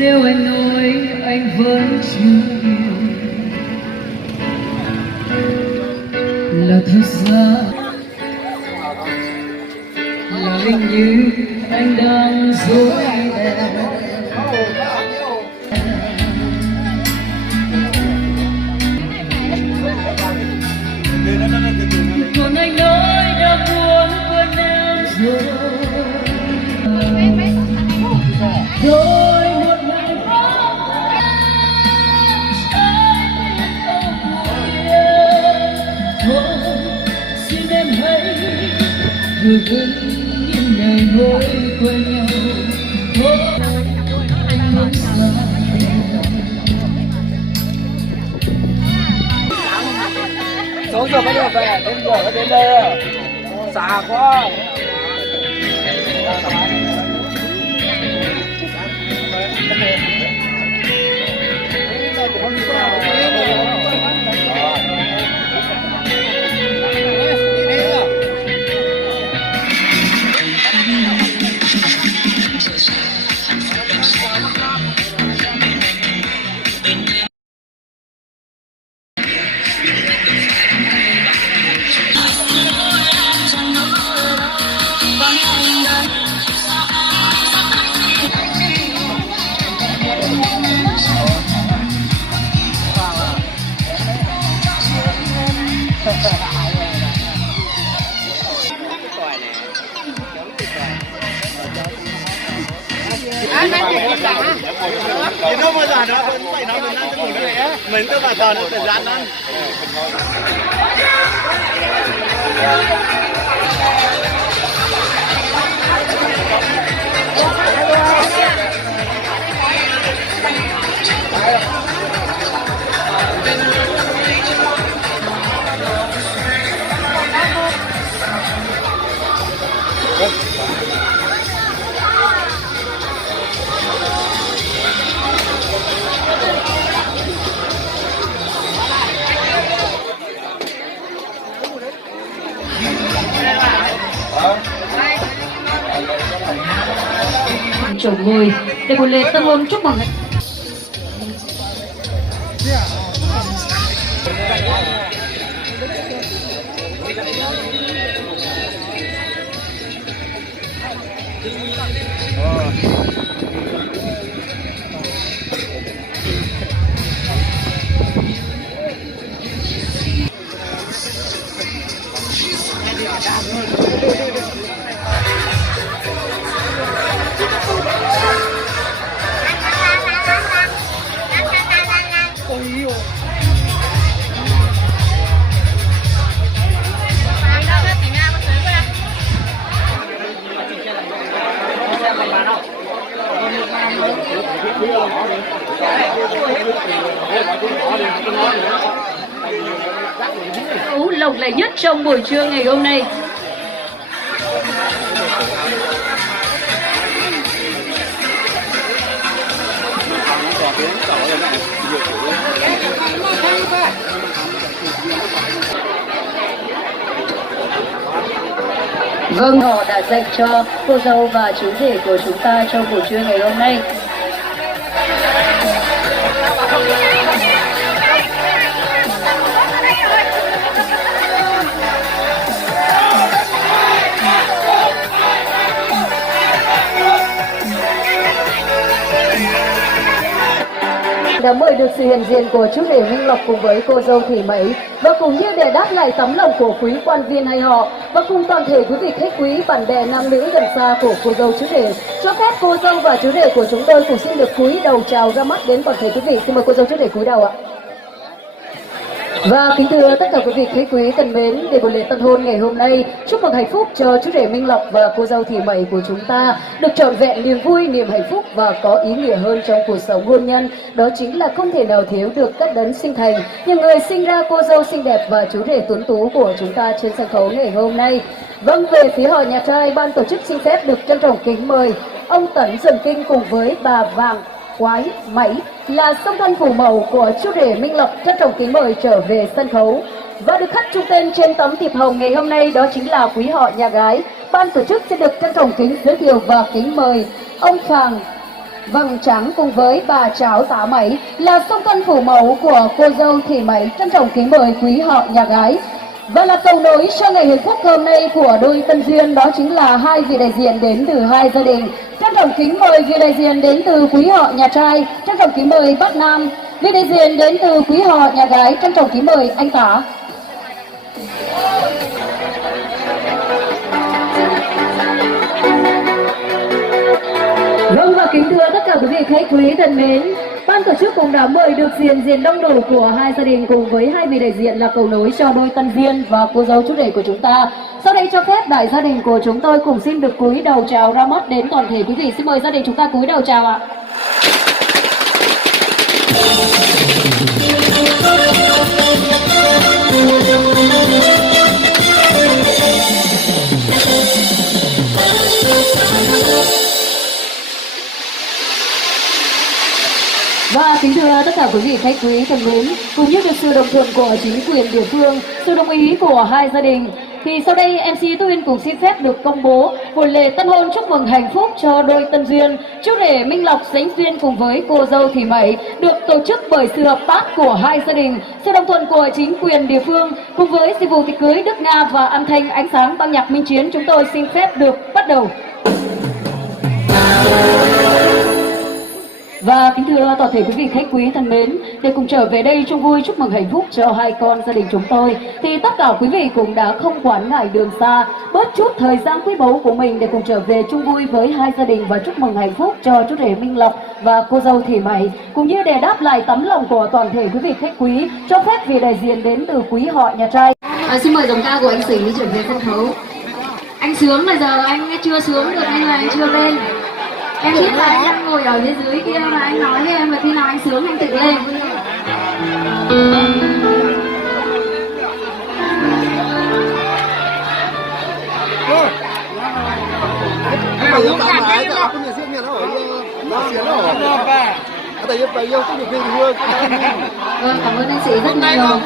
Nếu anh nói anh vẫn chưa yêu là thật ra là hình như anh đang dối em. Còn anh nói đã muốn quên em rồi. Rồi một ngày xin em hãy vừa vững những ngày mới quen nhau. Anh muốn xa số giờ bắt đầu về, đến giờ nó đến đây rồi. Xa quá. Nó bao giờ nó vẫn phải nó ăn cho mình tôi vào thờ nó phải dán ăn. Chỗ ngồi để buổi lễ tân hôn chúc mừng. Lộc lẻ nhất trong buổi trưa ngày hôm nay. Vâng, họ đã dành cho cô dâu và chú rể của chúng ta trong buổi trưa ngày hôm nay. Đã mời được sự hiện diện của chú rể Minh Lộc cùng với cô dâu Thủy Mỹ, và cũng như để đáp lại tấm lòng của quý quan viên hay họ và cùng toàn thể quý vị khách quý bạn bè nam nữ gần xa của cô dâu chú rể, cho phép cô dâu và chú rể của chúng tôi cũng xin được cúi đầu chào ra mắt đến toàn thể quý vị. Xin mời cô dâu chú rể cúi đầu ạ. Và kính thưa tất cả quý vị khách quý thân mến, để buổi lễ tân hôn ngày hôm nay, chúc mừng hạnh phúc cho chú rể Minh Lộc và cô dâu Thị Mẩy của chúng ta được trọn vẹn niềm vui, niềm hạnh phúc và có ý nghĩa hơn trong cuộc sống hôn nhân. Đó chính là không thể nào thiếu được các đấng sinh thành, những người sinh ra cô dâu xinh đẹp và chú rể tuấn tú của chúng ta trên sân khấu ngày hôm nay. Vâng, về phía họ nhà trai, ban tổ chức xin phép được trân trọng kính mời ông Tấn Dần Kinh cùng với bà Vàng Quái Mẩy là song thân phụ mẫu của chú rể Minh Lộc trân trọng kính mời trở về sân khấu. Và được khắc chung tên trên tấm thiệp hồng ngày hôm nay đó chính là quý họ nhà gái. Ban tổ chức sẽ được trân trọng kính giới thiệu và kính mời ông Phàng Vàng Trắng cùng với bà Cháo Tá Mẩy là song thân phụ mẫu của cô dâu Thị Mẩy trân trọng kính mời quý họ nhà gái. Và là cầu nối cho ngày hạnh phúc hôm nay của đôi tân duyên đó chính là hai vị đại diện đến từ hai gia đình. Trân trọng kính mời vị đại diện đến từ quý họ nhà trai, trân trọng kính mời bác Nam. Vị đại diện đến từ quý họ nhà gái, trân trọng kính mời anh Tả. Vâng, và kính thưa tất cả quý vị khách quý thân mến, ban tổ chức cũng đã mời được diện đông đủ của hai gia đình cùng với hai vị đại diện là cầu nối cho đôi tân duyên và cô dâu chú rể của chúng ta. Sau đây cho phép đại gia đình của chúng tôi cùng xin được cúi đầu chào ra mắt đến toàn thể quý vị. Xin mời gia đình chúng ta cúi đầu chào ạ. Và kính thưa tất cả quý vị khách quý thân mến, cùng như được sự đồng thuận của chính quyền địa phương, sự đồng ý của hai gia đình, thì sau đây MC Tuyên cùng xin phép được công bố buổi lễ tân hôn chúc mừng hạnh phúc cho đôi tân duyên chú rể Minh Lộc Sánh Duyên cùng với cô dâu Thị Mẩy được tổ chức bởi sự hợp tác của hai gia đình, sự đồng thuận của chính quyền địa phương cùng với dịch vụ tiệc cưới Đức Nga và âm thanh ánh sáng ban nhạc Minh Chiến. Chúng tôi xin phép được bắt đầu. Và kính thưa toàn thể quý vị khách quý thân mến, để cùng trở về đây chung vui chúc mừng hạnh phúc cho hai con gia đình chúng tôi, thì tất cả quý vị cũng đã không quản ngại đường xa, bớt chút thời gian quý báu của mình để cùng trở về chung vui với hai gia đình và chúc mừng hạnh phúc cho chú rể Minh Lộc và cô dâu Thị Mẩy, cũng như để đáp lại tấm lòng của toàn thể quý vị khách quý, cho phép vị đại diện đến từ quý họ nhà trai. Xin mời giọng ca của anh Sĩ trở về sân khấu. Anh sướng mà giờ anh chưa sướng được nên là anh chưa lên. Em biết là anh đang ngồi ở phía dưới kia mà anh nói với em là khi nào anh sướng anh tự lên. Vâng, cảm ơn anh Sĩ rất nhiều.